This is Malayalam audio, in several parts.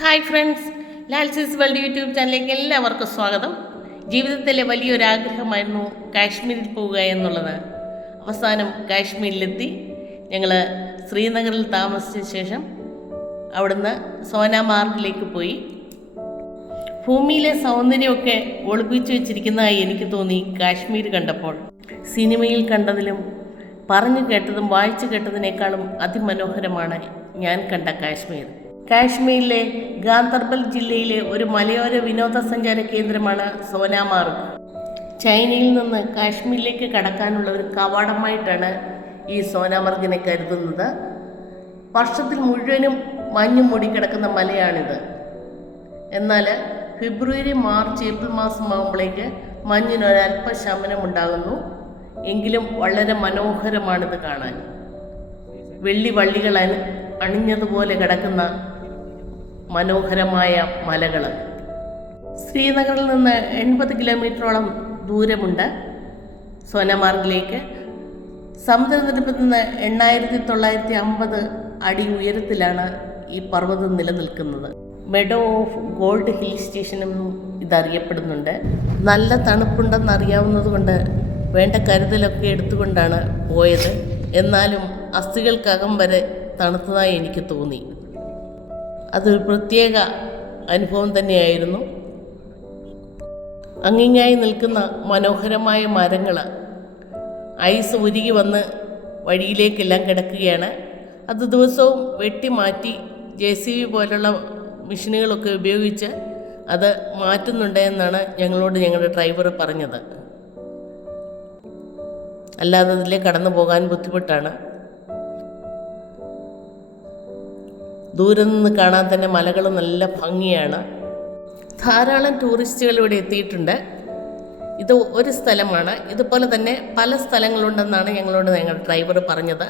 ഹായ് ഫ്രണ്ട്സ്, ലാൽസിസ് വേൾഡ് യൂട്യൂബ് ചാനലിലേക്ക് എല്ലാവർക്കും സ്വാഗതം. ജീവിതത്തിലെ വലിയൊരാഗ്രഹമായിരുന്നു കാശ്മീരിൽ പോവുക എന്നുള്ളത്. അവസാനം കാശ്മീരിലെത്തി. ഞങ്ങൾ ശ്രീനഗറിൽ താമസിച്ച ശേഷം അവിടുന്ന് സോനാമാർഗിലേക്ക് പോയി. ഭൂമിയിലെ സൗന്ദര്യമൊക്കെ ഒളിപ്പിച്ചു വെച്ചിരിക്കുന്നതായി എനിക്ക് തോന്നി കാശ്മീർ കണ്ടപ്പോൾ. സിനിമയിൽ കണ്ടതിലും പറഞ്ഞു കേട്ടതും വായിച്ചു കേട്ടതിനേക്കാളും അതിമനോഹരമാണ് ഞാൻ കണ്ട കാശ്മീർ. കാശ്മീരിലെ ഗാന്ദർബൽ ജില്ലയിലെ ഒരു മലയോര വിനോദസഞ്ചാര കേന്ദ്രമാണ് സോനാമാർഗ്. ചൈനയിൽ നിന്ന് കാശ്മീരിലേക്ക് കടക്കാനുള്ള ഒരു കവാടമായിട്ടാണ് ഈ സോനാമാർഗിനെ കരുതുന്നത്. വർഷത്തിൽ മുഴുവനും മഞ്ഞ് മൂടിക്കിടക്കുന്ന മലയാണിത്. എന്നാൽ ഫെബ്രുവരി, മാർച്ച്, ഏപ്രിൽ മാസമാകുമ്പോഴേക്ക് മഞ്ഞിനൊരല്പ ശമനമുണ്ടാകുന്നു. എങ്കിലും വളരെ മനോഹരമാണിത് കാണാൻ. വെള്ളി വള്ളികൾ അണിഞ്ഞതുപോലെ കിടക്കുന്ന മനോഹരമായ മലകൾ. ശ്രീനഗറിൽ നിന്ന് 80 കിലോമീറ്ററോളം ദൂരമുണ്ട് സോനാമാർഗിലേക്ക്. സമുദ്രനിരപ്പിൽ നിന്ന് 8950 അടി ഉയരത്തിലാണ് ഈ പർവ്വതം നിലനിൽക്കുന്നത്. മെഡോ ഓഫ് ഗോൾഡ് ഹിൽ സ്റ്റേഷനെന്നും ഇതറിയപ്പെടുന്നുണ്ട്. നല്ല തണുപ്പുണ്ടെന്നറിയാവുന്നത് കൊണ്ട് വേണ്ട കരുതലൊക്കെ എടുത്തുകൊണ്ടാണ് പോയത്. എന്നാലും അസ്ഥികൾക്കകം വരെ തണുത്തതായി എനിക്ക് തോന്നി. അതൊരു പ്രത്യേക അനുഭവം തന്നെയായിരുന്നു. അങ്ങിങ്ങായി നിൽക്കുന്ന മനോഹരമായ മരങ്ങൾ ഐസ് ഉരുകി വന്ന് വഴിയിലേക്കെല്ലാം കിടക്കുകയാണ്. അത് ദിവസവും വെട്ടിമാറ്റി JCB പോലുള്ള മെഷീനുകളൊക്കെ ഉപയോഗിച്ച് അത് മാറ്റുന്നുണ്ട് എന്നാണ് ഞങ്ങളോട് ഞങ്ങളുടെ ഡ്രൈവർ പറഞ്ഞത്. അല്ലാതെ അതിലേ കടന്നു പോകാൻ ബുദ്ധിമുട്ടാണ്. ദൂരെ നിന്ന് കാണാൻ തന്നെ മലകൾ നല്ല ഭംഗിയാണ്. ധാരാളം ടൂറിസ്റ്റുകൾ ഇവിടെ എത്തിയിട്ടുണ്ട്. ഇത് ഒരു സ്ഥലമാണ്. ഇതുപോലെ തന്നെ പല സ്ഥലങ്ങളുണ്ടെന്നാണ് ഞങ്ങളോട് ഞങ്ങളുടെ ഡ്രൈവർ പറഞ്ഞത്.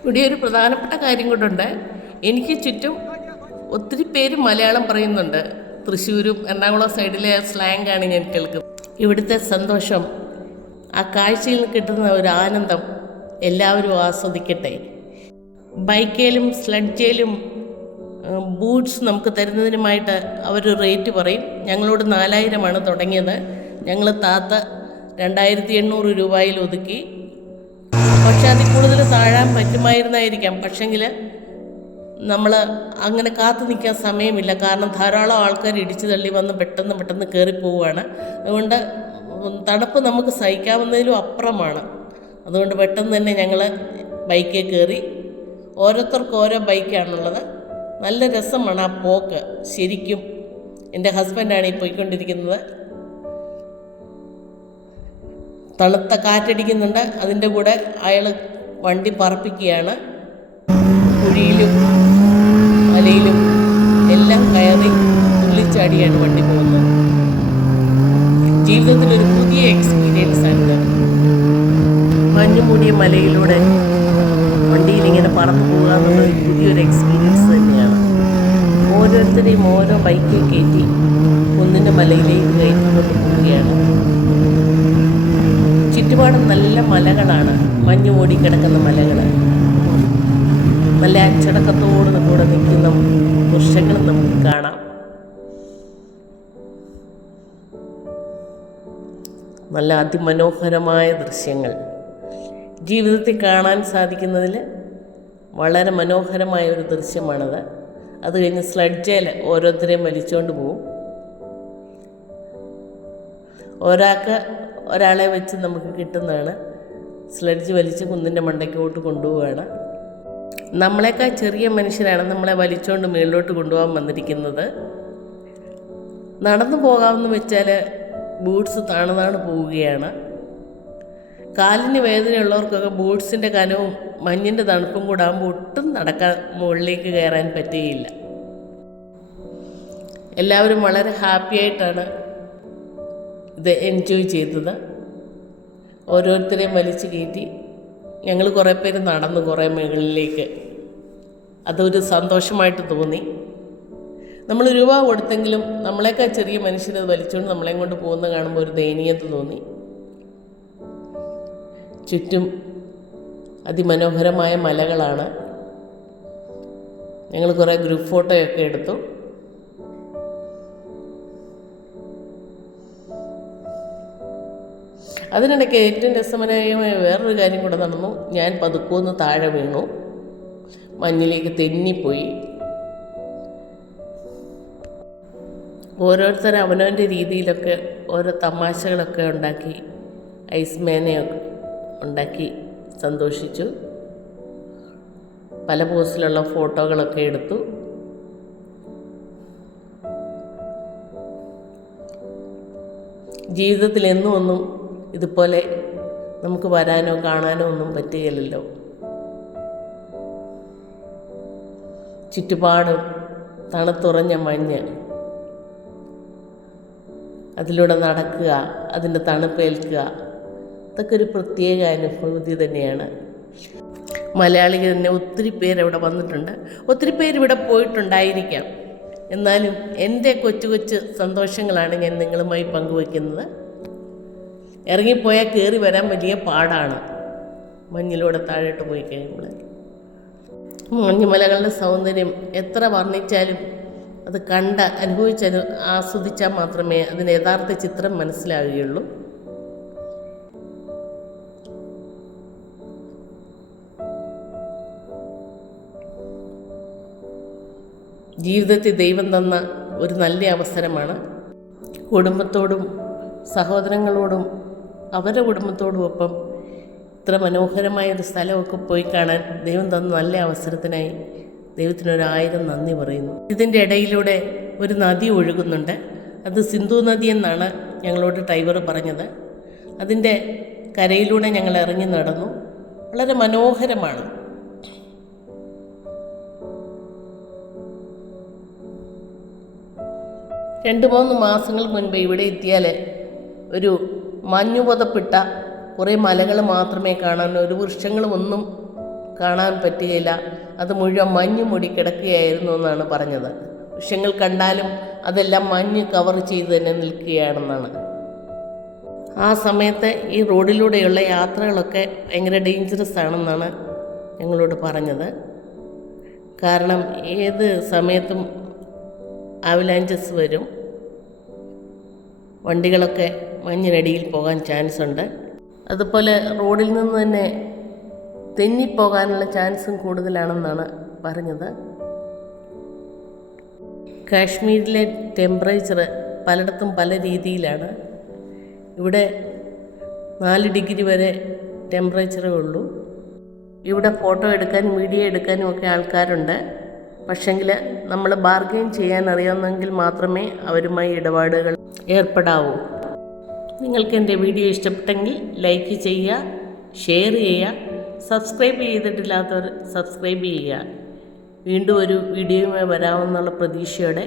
ഇവിടെ ഒരു പ്രധാനപ്പെട്ട കാര്യം കൊണ്ടുണ്ട്. എനിക്ക് ചുറ്റും ഒത്തിരി പേര് മലയാളം പറയുന്നുണ്ട്. തൃശ്ശൂരും എറണാകുളം സൈഡിലെ സ്ലാങ്ങാണ് ഞാൻ കേൾക്കുന്നത്. ഇവിടുത്തെ സന്തോഷം, ആ കാഴ്ചയിൽ കിട്ടുന്ന ഒരു ആനന്ദം എല്ലാവരും ആസ്വദിക്കട്ടെ. ബൈക്കേലും സ്ലഡ്ജയിലും ബൂട്ട്സ് നമുക്ക് തരുന്നതിനുമായിട്ട് അവർ റേറ്റ് പറയും. ഞങ്ങളോട് 4000 തുടങ്ങിയത്. ഞങ്ങൾ 2800 രൂപയിൽ ഒതുക്കി. പക്ഷെ അതിൽ കൂടുതൽ താഴാൻ പറ്റുമായിരുന്നായിരിക്കാം. പക്ഷെങ്കിൽ നമ്മൾ അങ്ങനെ കാത്തു നിൽക്കാൻ സമയമില്ല. കാരണം ധാരാളം ആൾക്കാർ ഇടിച്ചു തള്ളി വന്ന് പെട്ടെന്ന് കയറിപ്പോവുകയാണ്. അതുകൊണ്ട് തണുപ്പ് നമുക്ക് സഹിക്കാവുന്നതിലും അപ്പുറമാണ്. അതുകൊണ്ട് പെട്ടെന്ന് തന്നെ ഞങ്ങൾ ബൈക്കിൽ കയറി. ഓരോരുത്തർക്കും ഓരോ ബൈക്കാണുള്ളത്. നല്ല രസമാണ് ആ പോക്ക്. ശരിക്കും എൻ്റെ ഹസ്ബൻഡാണ് ഈ പോയിക്കൊണ്ടിരിക്കുന്നത്. തണുത്ത കാറ്റടിക്കുന്നുണ്ട്. അതിൻ്റെ കൂടെ അയാൾ വണ്ടി പറപ്പിക്കുകയാണ്. കുഴിയിലും മലയിലും എല്ലാം കയറി തുള്ളിച്ചാടിയാണ് വണ്ടി പോകുന്നത്. ജീവിതത്തിലൊരു പുതിയ എക്സ്പീരിയൻസ് ആണ്. മഞ്ഞു മൂടിയ മലയിലൂടെ വണ്ടിയിൽ ഇങ്ങനെ പറന്നു പോകുക എന്നുള്ളൊരു പുതിയൊരു എക്സ്പീരിയൻസ് തന്നെയാണ്. ഓരോരുത്തരെയും ഓരോ ബൈക്കിൽ കയറ്റി കുന്നിൻ്റെ മലയിലേക്ക് കയറ്റിക്കൊണ്ട് പോവുകയാണ്. ചുറ്റുപാടും നല്ല മലകളാണ്, മഞ്ഞു മൂടിക്കിടക്കുന്ന മലകൾ. നല്ല അച്ചടക്കത്തോട് കൂടെ നിൽക്കുന്ന വൃക്ഷങ്ങളും നമുക്ക് കാണാം. നല്ല അതിമനോഹരമായ ദൃശ്യങ്ങൾ ജീവിതത്തിൽ കാണാൻ സാധിക്കുന്നതിൽ വളരെ മനോഹരമായ ഒരു ദൃശ്യമാണത്. അത് കഴിഞ്ഞ് സ്ലഡ്ജയിൽ ഓരോരുത്തരെയും വലിച്ചുകൊണ്ട് പോവും. ഒരാളെ വെച്ച് നമുക്ക് കിട്ടുന്നതാണ്. സ്ലഡ്ജ് വലിച്ച് കുന്നിൻ്റെ മണ്ടയ്ക്കോട്ട് കൊണ്ടുപോവുകയാണ്. നമ്മളെക്കാൾ ചെറിയ മനുഷ്യരാണ് നമ്മളെ വലിച്ചുകൊണ്ട് മുകളിലോട്ട് കൊണ്ടുപോകാൻ വന്നിരിക്കുന്നത്. നടന്നു പോകാമെന്ന് വെച്ചാൽ ബൂട്ട്സ് താണു പോവുകയാണ്. കാലിന് വേദനയുള്ളവർക്കൊക്കെ ബൂട്ട്സിൻ്റെ കനവും മഞ്ഞിൻ്റെ തണുപ്പും കൂടെ ആകുമ്പോൾ ഒട്ടും നടക്കാൻ മുകളിലേക്ക് കയറാൻ പറ്റുകയില്ല. എല്ലാവരും വളരെ ഹാപ്പിയായിട്ടാണ് ഇത് എൻജോയ് ചെയ്തത്. ഓരോരുത്തരെയും വലിച്ചു കയറ്റി ഞങ്ങൾ കുറേ പേര് നടന്നു കുറേ മുകളിലേക്ക്. അതൊരു സന്തോഷമായിട്ട് തോന്നി. നമ്മൾ രൂപ കൊടുത്തെങ്കിലും നമ്മളെക്കാൾ ചെറിയ മനുഷ്യരത് വലിച്ചുകൊണ്ട് നമ്മളെയും കൊണ്ട് പോകുന്നത് കാണുമ്പോൾ ഒരു ദയനീയത തോന്നി. ചുറ്റും അതിമനോഹരമായ മലകളാണ്. ഞങ്ങൾ കുറേ ഗ്രൂപ്പ് ഫോട്ടോയൊക്കെ എടുത്തു. അതിനിടയ്ക്ക് ഏറ്റവും രസകരമായ വേറൊരു കാര്യം കൂടെ നടന്നു. ഞാൻ പതുക്കൊന്ന് താഴെ വീണു, മഞ്ഞിലേക്ക് തെന്നിപ്പോയി. ഓരോരുത്തർ അവനവൻ്റെ രീതിയിലൊക്കെ ഓരോ തമാശകളൊക്കെ ഉണ്ടാക്കി ഐസ്മേനയൊക്കെ ഉണ്ടാക്കി സന്തോഷിച്ചു. പല പോസിലുള്ള ഫോട്ടോകളൊക്കെ എടുത്തു. ജീവിതത്തിൽ എന്നും ഒന്നും ഇതുപോലെ നമുക്ക് വരാനോ കാണാനോ ഒന്നും പറ്റുകയില്ലല്ലോ. ചുറ്റുപാടും തണുത്തുറഞ്ഞ മഞ്ഞ്, അതിലൂടെ നടക്കുക, അതിൻ്റെ തണുപ്പേൽക്കുക, അതൊക്കെ ഒരു പ്രത്യേക അനുഭൂതി തന്നെയാണ്. മലയാളികൾ തന്നെ ഒത്തിരി പേരവിടെ വന്നിട്ടുണ്ട്, ഒത്തിരി പേരിവിടെ പോയിട്ടുണ്ടായിരിക്കാം. എന്നാലും എൻ്റെ കൊച്ചു കൊച്ചു സന്തോഷങ്ങളാണ് ഞാൻ നിങ്ങളുമായി പങ്കുവയ്ക്കുന്നത്. ഇറങ്ങിപ്പോയാൽ കയറി വരാൻ വലിയ പാടാണ് മഞ്ഞിലൂടെ താഴോട്ട് പോയി കഴിയുമ്പോൾ. മഞ്ഞുമലകളുടെ സൗന്ദര്യം എത്ര വർണ്ണിച്ചാലും അത് അനുഭവിച്ച് ആസ്വദിച്ചാൽ മാത്രമേ അതിന് യഥാർത്ഥ ചിത്രം മനസ്സിലാവുകയുള്ളൂ. ജീവിതത്തിൽ ദൈവം തന്ന ഒരു നല്ല അവസരമാണ്. കുടുംബത്തോടും സഹോദരങ്ങളോടും അവരുടെ കുടുംബത്തോടും ഒപ്പം ഇത്ര മനോഹരമായൊരു സ്ഥലമൊക്കെ പോയി കാണാൻ ദൈവം തന്ന നല്ല അവസരത്തിനായി ദൈവത്തിനൊരായിരം നന്ദി പറയുന്നു. ഇതിൻ്റെ ഇടയിലൂടെ ഒരു നദി ഒഴുകുന്നുണ്ട്. അത് സിന്ധു നദി എന്നാണ് ഞങ്ങളോട് ഡ്രൈവർ പറഞ്ഞത്. അതിൻ്റെ കരയിലൂടെ ഞങ്ങൾ ഇറങ്ങി നടന്നു. വളരെ മനോഹരമാണ്. രണ്ട് മൂന്ന് മാസങ്ങൾ മുൻപ് ഇവിടെ എത്തിയാൽ ഒരു മഞ്ഞുപുതപ്പിട്ട കുറേ മലകൾ മാത്രമേ കാണാൻ, ഒരു വൃക്ഷങ്ങളും ഒന്നും കാണാൻ പറ്റുകയില്ല. അത് മുഴുവൻ മഞ്ഞ് മൂടി കിടക്കുകയായിരുന്നു എന്നാണ് പറഞ്ഞത്. വൃക്ഷങ്ങൾ കണ്ടാലും അതെല്ലാം മഞ്ഞ് കവർ ചെയ്ത് തന്നെ നിൽക്കുകയാണെന്നാണ്. ആ സമയത്ത് ഈ റോഡിലൂടെയുള്ള യാത്രകളൊക്കെ ഭയങ്കര ഡേഞ്ചറസ് ആണെന്നാണ് ഞങ്ങളോട് പറഞ്ഞത്. കാരണം ഏത് സമയത്തും അവലാഞ്ചസ് വരും, വണ്ടികളൊക്കെ മഞ്ഞിനടിയിൽ പോകാൻ ചാൻസ് ഉണ്ട്. അതുപോലെ റോഡിൽ നിന്ന് തന്നെ തെന്നിപ്പോകാനുള്ള ചാൻസും കൂടുതലാണെന്നാണ് പറഞ്ഞത്. കാശ്മീരിലെ ടെമ്പറേച്ചർ പലയിടത്തും പല രീതിയിലാണ്. ഇവിടെ 4 ഡിഗ്രി വരെ ടെമ്പറേച്ചറേ ഉള്ളൂ. ഇവിടെ ഫോട്ടോ എടുക്കാനും വീഡിയോ എടുക്കാനും ഒക്കെ ആൾക്കാരുണ്ട്. പക്ഷെങ്കിൽ നമ്മൾ ബാർഗെയിൻ ചെയ്യാൻ അറിയാമെങ്കിൽ മാത്രമേ അവരുമായി ഇടപാടുകൾ ഏർപ്പെടാവൂ. നിങ്ങൾക്ക് എൻ്റെ വീഡിയോ ഇഷ്ടപ്പെട്ടെങ്കിൽ ലൈക്ക് ചെയ്യുക, ഷെയർ ചെയ്യുക, സബ്സ്ക്രൈബ് ചെയ്തിട്ടില്ലാത്തവർ സബ്സ്ക്രൈബ് ചെയ്യുക. വീണ്ടും ഒരു വീഡിയോയുമായി വരാമെന്നുള്ള പ്രതീക്ഷയോടെ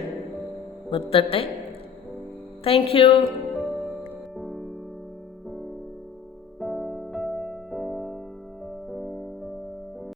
നിർത്തട്ടെ. Thank you.